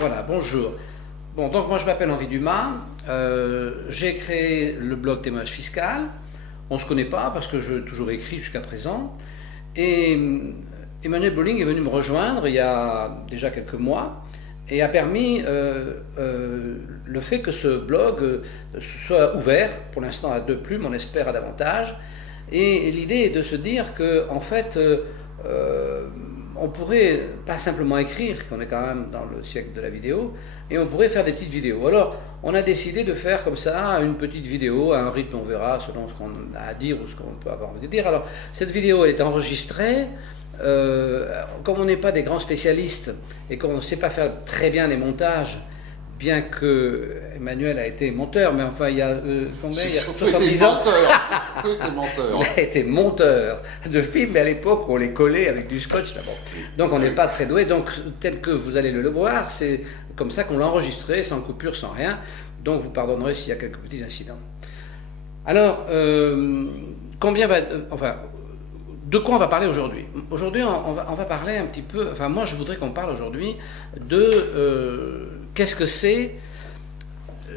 Voilà, bonjour. Bon, donc moi je m'appelle Henri Dumas, j'ai créé le blog Témoignage Fiscal. On ne se connaît pas parce que j'ai toujours écrit jusqu'à présent. Et Emmanuel Bolling est venu me rejoindre il y a déjà quelques mois et a permis le fait que ce blog soit ouvert, pour l'instant à 2 plumes, on espère à davantage. Et l'idée est de se dire qu'en fait, on pourrait pas simplement écrire, qu'on est quand même dans le siècle de la vidéo, et on pourrait faire des petites vidéos. Alors, on a décidé de faire comme ça une petite vidéo, à un rythme, on verra, selon ce qu'on a à dire ou ce qu'on peut avoir envie de dire. Alors, cette vidéo, elle est enregistrée. Comme on n'est pas des grands spécialistes et qu'on ne sait pas faire très bien les montages, bien que Emmanuel a été monteur, mais enfin il y a combien, il y a 70 ans. Il a été monteur de films, mais à l'époque on les collait avec du scotch d'abord. Donc on n'est pas très doué. Donc tel que vous allez le voir, c'est comme ça qu'on l'a enregistré, sans coupure, sans rien. Donc vous pardonnerez s'il y a quelques petits incidents. Alors de quoi on va parler aujourd'hui? Aujourd'hui, on va parler un petit peu... Enfin, moi, je voudrais qu'on parle aujourd'hui de qu'est-ce que c'est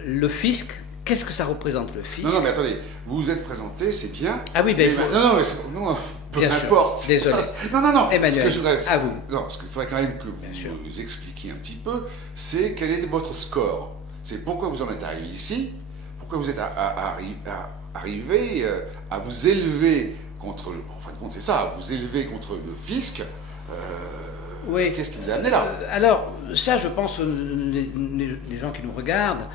le fisc, qu'est-ce que ça représente le fisc. Non, mais attendez, vous vous êtes présenté, c'est bien. Ah oui, ben il faut... Non, peu importe. Désolé. Non, Emmanuel, ce que je voudrais... à vous. Non, ce qu'il faudrait quand même que vous expliquiez un petit peu, c'est quel est votre score. C'est pourquoi vous en êtes arrivé ici, pourquoi vous êtes arrivé à vous élever contre, en fin de compte, c'est ça, à vous élever contre le fisc. Oui. Qu'est-ce qui vous a amené là? Alors, ça, je pense, les gens qui nous regardent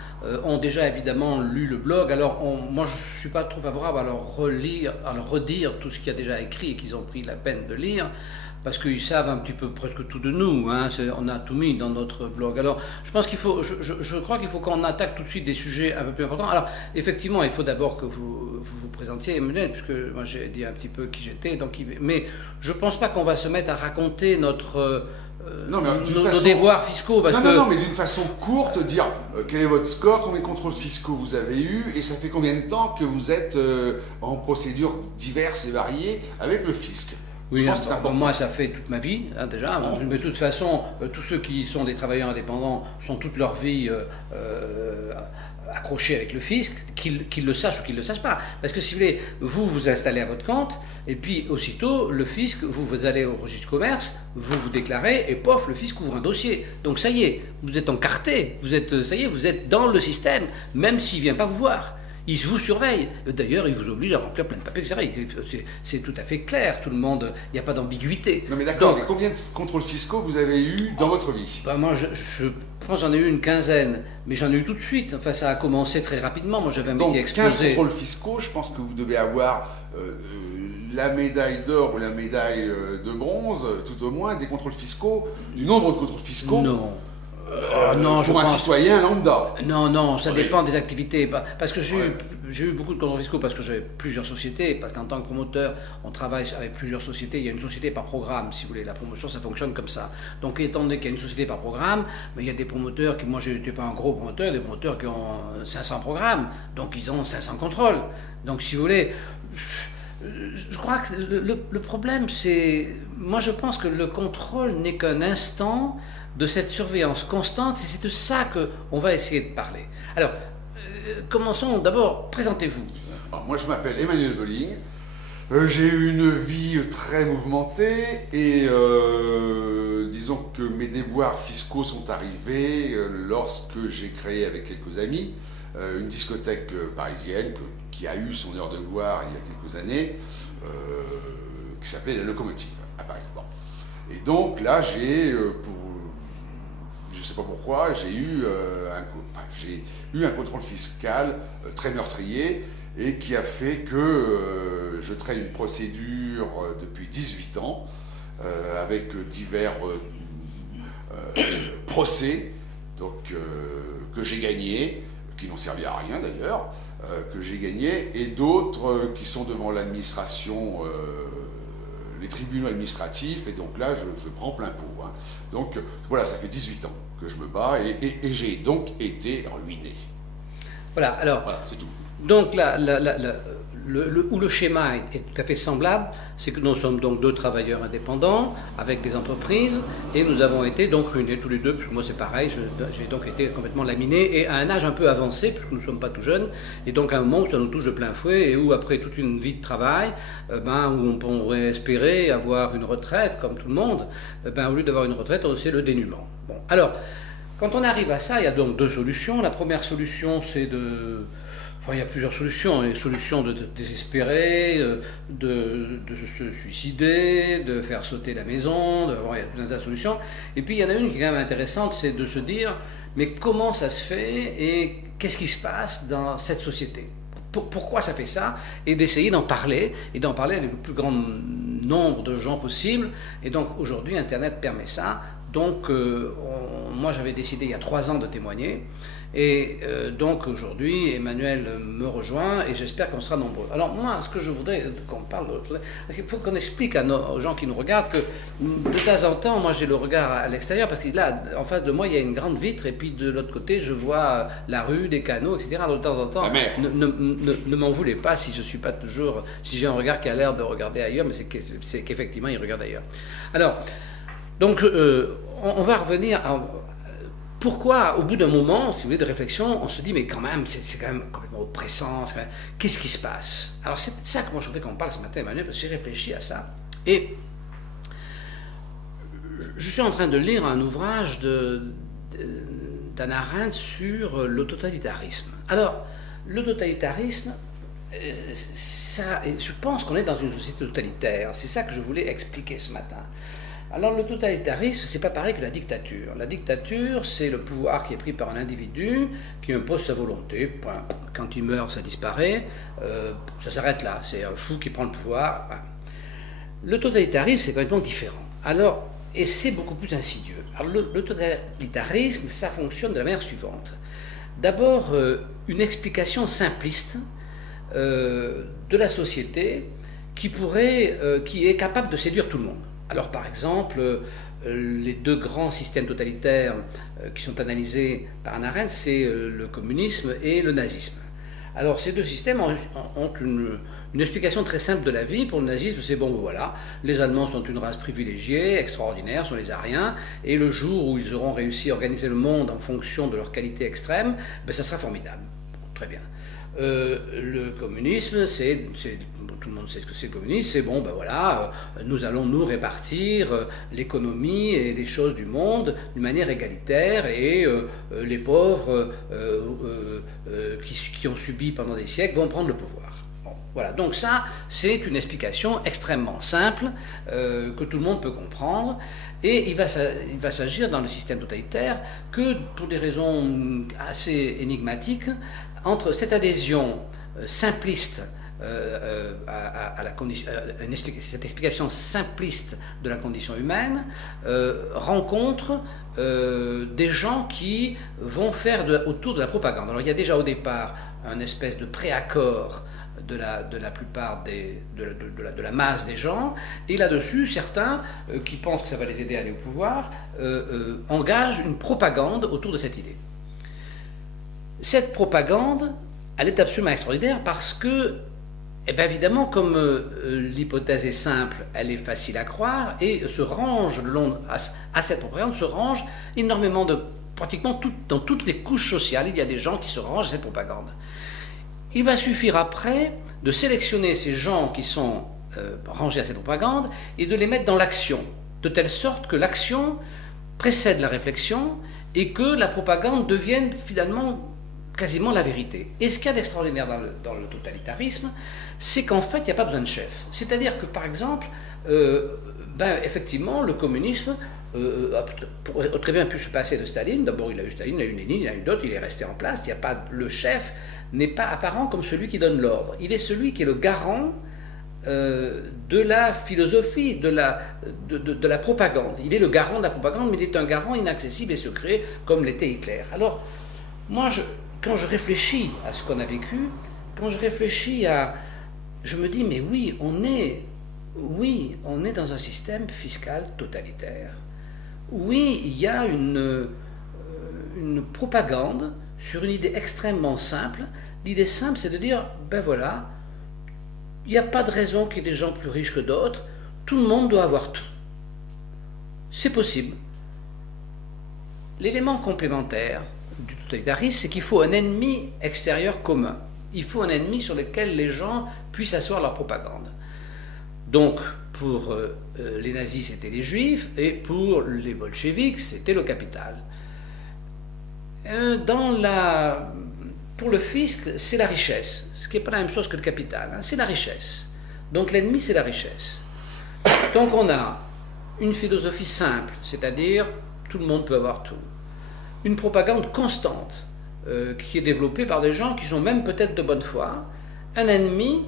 ont déjà évidemment lu le blog. Alors, moi, je ne suis pas trop favorable à leur redire tout ce qu'il y a déjà écrit et qu'ils ont pris la peine de lire, parce qu'ils savent un petit peu presque tout de nous. Hein, on a tout mis dans notre blog. Alors, je pense qu'il faut, je crois qu'il faut qu'on attaque tout de suite des sujets un peu plus importants. Alors, effectivement, il faut d'abord que vous présentiez Emmanuel, puisque moi j'ai dit un petit peu qui j'étais. Mais je ne pense pas qu'on va se mettre à raconter nos déboires fiscaux. Non, mais d'une façon courte, dire quel est votre score, combien de contrôles fiscaux vous avez eu, et ça fait combien de temps que vous êtes en procédures diverses et variées avec le fisc. Oui, pour moi ça fait toute ma vie, hein, déjà. Mais de toute façon, tous ceux qui sont des travailleurs indépendants sont toute leur vie accrochés avec le fisc, qu'ils le sachent ou qu'ils ne le sachent pas. Parce que si vous voulez, vous installez à votre compte, et puis aussitôt, le fisc, vous allez au registre du commerce, vous déclarez, et pof, le fisc ouvre un dossier. Donc ça y est, vous êtes encarté, vous êtes dans le système, même s'il ne vient pas vous voir. Il vous surveille. D'ailleurs, il vous oblige à remplir plein de papiers, etc. C'est tout à fait clair, tout le monde, il n'y a pas d'ambiguïté. Non mais d'accord, mais combien de contrôles fiscaux vous avez eu dans votre vie? Moi, je pense que j'en ai eu une quinzaine, mais j'en ai eu tout de suite. Enfin, ça a commencé très rapidement. Moi, j'avais un métier exposé. Donc 15 contrôles fiscaux, je pense que vous devez avoir la médaille d'or ou la médaille de bronze, tout au moins, des contrôles fiscaux, du nombre de contrôles fiscaux. Non. Non, pour un citoyen lambda. Non, ça dépend des activités. Parce que j'ai eu beaucoup de contrôles fiscaux parce que j'avais plusieurs sociétés. Parce qu'en tant que promoteur, on travaille avec plusieurs sociétés. Il y a une société par programme, si vous voulez. La promotion, ça fonctionne comme ça. Donc, étant donné qu'il y a une société par programme, mais il y a des promoteurs qui, moi, je n'étais pas un gros promoteur, des promoteurs qui ont 500 programmes. Donc, ils ont 500 contrôles. Donc, si vous voulez. Je crois que le problème, c'est... Moi, je pense que le contrôle n'est qu'un instant de cette surveillance constante, et c'est de ça qu'on va essayer de parler. Alors, commençons d'abord, présentez-vous. Alors, moi, je m'appelle Emmanuel Bolling. J'ai eu une vie très mouvementée, et disons que mes déboires fiscaux sont arrivés lorsque j'ai créé avec quelques amis une discothèque parisienne qui a eu son heure de gloire il y a quelques années, qui s'appelait La Locomotive à Paris. Bon. Et donc là, je ne sais pas pourquoi, j'ai eu un contrôle fiscal très meurtrier, et qui a fait que je traîne une procédure depuis 18 ans avec divers procès donc, que j'ai gagnés, qui n'ont servi à rien d'ailleurs, que j'ai gagnés, et d'autres qui sont devant l'administration, les tribunaux administratifs, et donc là je prends plein pot. Hein. Donc voilà, ça fait 18 ans que je me bats, et j'ai donc été ruiné. Voilà, alors, voilà, c'est tout. Donc où le schéma est tout à fait semblable, c'est que nous sommes donc deux travailleurs indépendants avec des entreprises et nous avons été donc ruinés tous les deux, puisque moi c'est pareil, j'ai donc été complètement laminé et à un âge un peu avancé, puisque nous ne sommes pas tout jeunes, et donc à un moment où ça nous touche de plein fouet et où après toute une vie de travail, où on pourrait espérer avoir une retraite comme tout le monde, au lieu d'avoir une retraite, c'est le dénuement. Bon, alors, quand on arrive à ça, il y a donc deux solutions. La première solution, c'est de... Enfin, il y a plusieurs solutions. Il y a une solution de désespérer, de se suicider, de faire sauter la maison, il y a tout un tas de solutions. Et puis, il y en a une qui est quand même intéressante, c'est de se dire, mais comment ça se fait et qu'est-ce qui se passe dans cette société ? Pourquoi ça fait ça? Et d'essayer d'en parler, et d'en parler avec le plus grand nombre de gens possible. Et donc, aujourd'hui, Internet permet ça. Donc, moi j'avais décidé il y a 3 ans de témoigner, et donc aujourd'hui Emmanuel me rejoint, et j'espère qu'on sera nombreux. Alors moi, ce que je voudrais qu'on parle, parce qu'il faut qu'on explique aux gens qui nous regardent que de temps en temps, moi j'ai le regard à l'extérieur, parce que là, en face de moi, il y a une grande vitre, et puis de l'autre côté, je vois la rue, des canaux, etc. Alors de temps en temps, ne m'en voulez pas si je suis pas toujours, si j'ai un regard qui a l'air de regarder ailleurs, mais c'est qu'effectivement, il regarde ailleurs. Alors, donc, on va revenir à pourquoi, au bout d'un moment, si vous voulez, de réflexion, on se dit, mais quand même, c'est quand même complètement oppressant, qu'est-ce qui se passe? Alors, c'est ça que moi je voudrais qu'on parle ce matin, Emmanuel, parce que j'ai réfléchi à ça. Et je suis en train de lire un ouvrage d'Hannah Arendt sur le totalitarisme. Alors, le totalitarisme, je pense qu'on est dans une société totalitaire. C'est ça que je voulais expliquer ce matin. Alors le totalitarisme, c'est pas pareil que la dictature. La dictature, c'est le pouvoir qui est pris par un individu qui impose sa volonté. Point. Quand il meurt, ça disparaît. Ça s'arrête là. C'est un fou qui prend le pouvoir. Le totalitarisme, c'est complètement différent. Alors, et c'est beaucoup plus insidieux. Alors le totalitarisme, ça fonctionne de la manière suivante. D'abord, une explication simpliste de la société qui est capable de séduire tout le monde. Alors par exemple, les deux grands systèmes totalitaires qui sont analysés par Hannah Arendt, c'est le communisme et le nazisme. Alors ces deux systèmes ont une explication très simple de la vie. Pour le nazisme, c'est bon, voilà, les Allemands sont une race privilégiée, extraordinaire, sont les Aryens, et le jour où ils auront réussi à organiser le monde en fonction de leur qualité extrême, ça sera formidable. Très bien. Le communisme, tout le monde sait ce que c'est le communisme, c'est bon, voilà, nous allons nous répartir l'économie et les choses du monde d'une manière égalitaire, et les pauvres qui ont subi pendant des siècles vont prendre le pouvoir. Bon, voilà, donc ça, c'est une explication extrêmement simple que tout le monde peut comprendre. Et il va s'agir dans le système totalitaire que, pour des raisons assez énigmatiques, entre cette adhésion simpliste à la condition, cette explication simpliste de la condition humaine, rencontre des gens qui vont faire autour de la propagande. Alors il y a déjà au départ un espèce de préaccord de la plupart de la masse des gens, et là-dessus, certains qui pensent que ça va les aider à aller au pouvoir engagent une propagande autour de cette idée. Cette propagande, elle est absolument extraordinaire parce que, évidemment, comme l'hypothèse est simple, elle est facile à croire, et se range à cette propagande se range énormément pratiquement dans toutes les couches sociales, il y a des gens qui se rangent à cette propagande. Il va suffire après de sélectionner ces gens qui sont rangés à cette propagande et de les mettre dans l'action, de telle sorte que l'action précède la réflexion et que la propagande devienne finalement quasiment la vérité. Et ce qu'il y a d'extraordinaire dans le totalitarisme, c'est qu'en fait, il n'y a pas besoin de chef. C'est-à-dire que, par exemple, effectivement, le communisme a très bien pu se passer de Staline. D'abord, il a eu Staline, il a eu Lénine, il a eu d'autres, il est resté en place. Le chef n'est pas apparent comme celui qui donne l'ordre. Il est celui qui est le garant de la philosophie, de la propagande. Il est le garant de la propagande, mais il est un garant inaccessible et secret, comme l'était Hitler. Alors, moi, quand je réfléchis à ce qu'on a vécu, je me dis, mais oui, on est dans un système fiscal totalitaire. Oui, il y a une propagande sur une idée extrêmement simple. L'idée simple, c'est de dire, voilà, Il n'y a pas de raison qu'il y ait des gens plus riches que d'autres. Tout le monde doit avoir tout. C'est possible. L'élément complémentaire du totalitarisme, c'est qu'il faut un ennemi extérieur commun. Il faut un ennemi sur lequel les gens puissent asseoir leur propagande. Donc, pour les nazis, c'était les juifs, et pour les bolcheviks, c'était le capital. Pour le fisc, c'est la richesse, ce qui n'est pas la même chose que le capital, hein, c'est la richesse. Donc l'ennemi, c'est la richesse. Donc on a une philosophie simple, c'est-à-dire tout le monde peut avoir tout. Une propagande constante qui est développée par des gens qui sont même peut-être de bonne foi. Un ennemi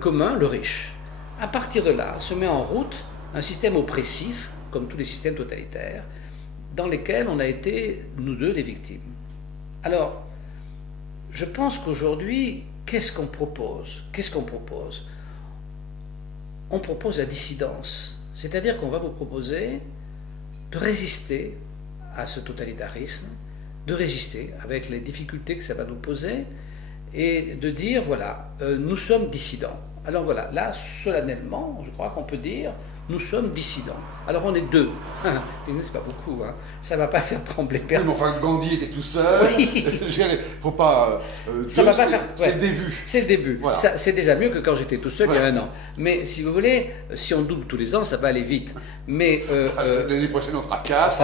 commun, le riche. À partir de là, se met en route un système oppressif, comme tous les systèmes totalitaires, dans lesquels on a été, nous deux, des victimes. Alors, je pense qu'aujourd'hui, qu'est-ce qu'on propose ? On propose la dissidence. C'est-à-dire qu'on va vous proposer de résister à ce totalitarisme, de résister avec les difficultés que ça va nous poser, et de dire, voilà, nous sommes dissidents. Alors voilà, là, solennellement, je crois qu'on peut dire, nous sommes dissidents. Alors on est deux. C'est pas beaucoup, hein. Ça ne va pas faire trembler personne. Enfin, Gandhi était tout seul. Oui. Faut pas. Ça va pas faire. C'est le début. C'est le début. Voilà. C'est déjà mieux que quand j'étais tout seul Voilà. il y a un an. Mais si vous voulez, si on double tous les ans, ça va aller vite. Mais l'année prochaine, on sera 4,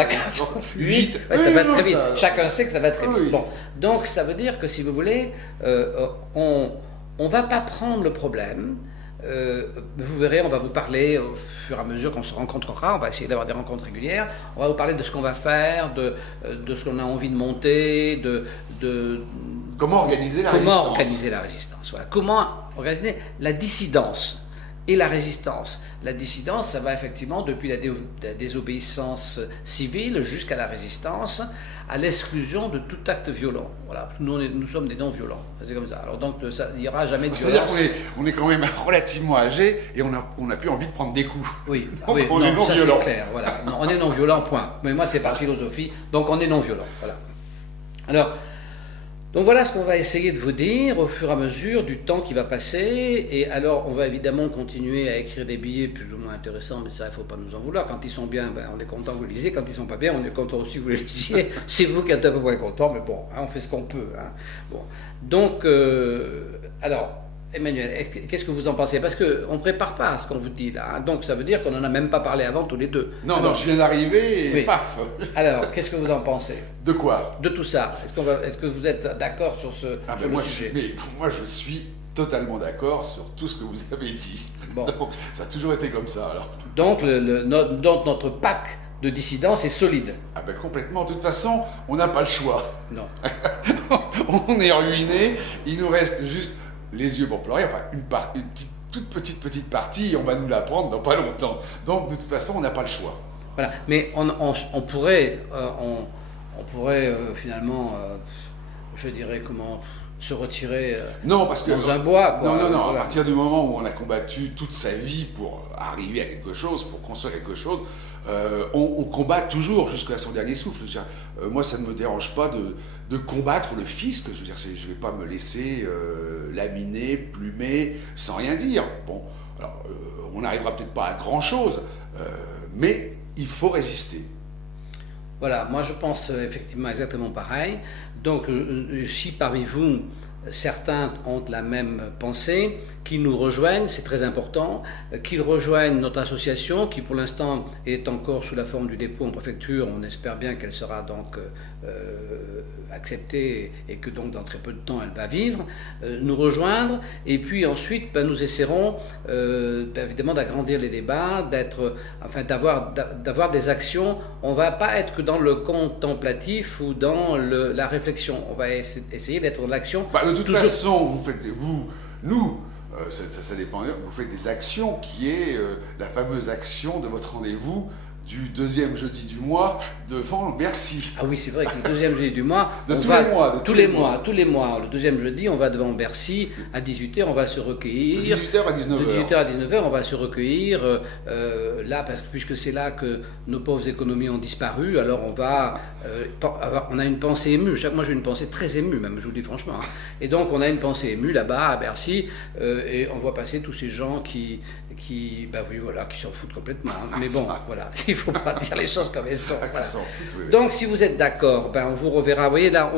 8, ça va très vite. Chacun sait que ça va très vite. Oui. Bon, donc ça veut dire que si vous voulez, on ne va pas prendre le problème. Vous verrez, on va vous parler au fur et à mesure qu'on se rencontrera, on va essayer d'avoir des rencontres régulières, on va vous parler de ce qu'on va faire, de ce qu'on a envie de monter, comment organiser la résistance. Voilà. Comment organiser la dissidence et la résistance. La dissidence, ça va effectivement depuis la désobéissance civile jusqu'à la résistance, à l'exclusion de tout acte violent. Voilà. Nous sommes des non-violents. C'est comme ça. Alors donc, il n'y aura jamais de violence. C'est-à-dire qu'on est quand même relativement âgé et on a plus envie de prendre des coups. Oui, donc oui, on est non-violent. C'est clair. Voilà. Non, on est non-violent, point. Mais moi, c'est par philosophie. Donc, on est non-violent. Voilà. Alors, donc voilà ce qu'on va essayer de vous dire au fur et à mesure du temps qui va passer. Et alors, on va évidemment continuer à écrire des billets plus ou moins intéressants, mais ça, il ne faut pas nous en vouloir. Quand ils sont bien, on est content que vous les lisiez. Quand ils ne sont pas bien, on est content aussi que vous les lisiez. C'est vous qui êtes un peu moins content, mais bon, hein, on fait ce qu'on peut. Hein. Bon. Donc, alors, Emmanuel, qu'est-ce que vous en pensez? Parce qu'on ne prépare pas ce qu'on vous dit là. Hein. Donc, ça veut dire qu'on n'en a même pas parlé avant tous les deux. Non, je viens d'arriver et oui. Paf. Alors, qu'est-ce que vous en pensez? De quoi? De tout ça. Est-ce que vous êtes d'accord sur ce sujet? Moi, je suis totalement d'accord sur tout ce que vous avez dit. Bon. Donc, ça a toujours été comme ça, alors. Donc, notre pack de dissidence est solide. Ah ben complètement. De toute façon, on n'a pas le choix. Non. On est ruiné. Il nous reste juste les yeux pour pleurer. Enfin, toute petite partie, on va nous la prendre dans pas longtemps. Donc, de toute façon, on n'a pas le choix. Voilà. Mais on pourrait finalement, je dirais comment, se retirer non, parce que, dans un bois. Quoi. Non. Voilà. À partir du moment où on a combattu toute sa vie pour arriver à quelque chose, pour construire quelque chose, on combat toujours jusqu'à son dernier souffle. Je veux dire, moi, ça ne me dérange pas de combattre le fisc. Je veux dire, je ne vais pas me laisser laminer, plumer, sans rien dire. Bon, alors, on n'arrivera peut-être pas à grand-chose, mais il faut résister. Voilà, moi je pense effectivement exactement pareil. Donc, si parmi vous, certains ont la même pensée, qu'ils nous rejoignent, c'est très important, qu'ils rejoignent notre association, qui pour l'instant est encore sous la forme du dépôt en préfecture. On espère bien qu'elle sera donc acceptée et que donc dans très peu de temps elle va vivre, nous rejoindre. Et puis ensuite, nous essaierons évidemment d'agrandir les débats, d'avoir des actions. On ne va pas être que dans le contemplatif ou dans la réflexion. On va essayer d'être dans l'action. De toute façon, ça dépend. Vous faites des actions qui est la fameuse action de votre rendez-vous du deuxième jeudi du mois devant Bercy. Ah oui, c'est vrai que le deuxième jeudi du mois, De tous les mois, tous les mois, le deuxième jeudi, on va devant Bercy à 18h, on va se recueillir. De 18h à 19h. De 18h à 19h, on va se recueillir là, puisque c'est là que nos pauvres économies ont disparu. Alors on a une pensée émue. Moi, j'ai une pensée très émue, même, je vous le dis franchement. Hein. Et donc, on a une pensée émue là-bas à Bercy, et on voit passer tous ces gens qui s'en foutent complètement. Hein. Mais bon, voilà, il ne faut pas dire les choses comme elles sont. Voilà. Donc, si vous êtes d'accord, on vous reverra. Vous voyez, là,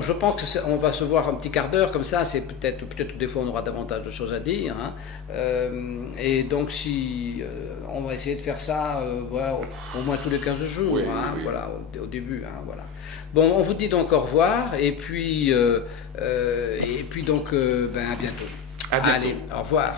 je pense qu'on va se voir un petit quart d'heure, comme ça, c'est peut-être des fois on aura davantage de choses à dire. Hein. Et donc, on va essayer de faire ça au moins tous les 15 jours, oui. Voilà, au début. Hein, voilà. Bon, on vous dit donc au revoir, et puis donc, à bientôt. À bientôt. Allez, au revoir.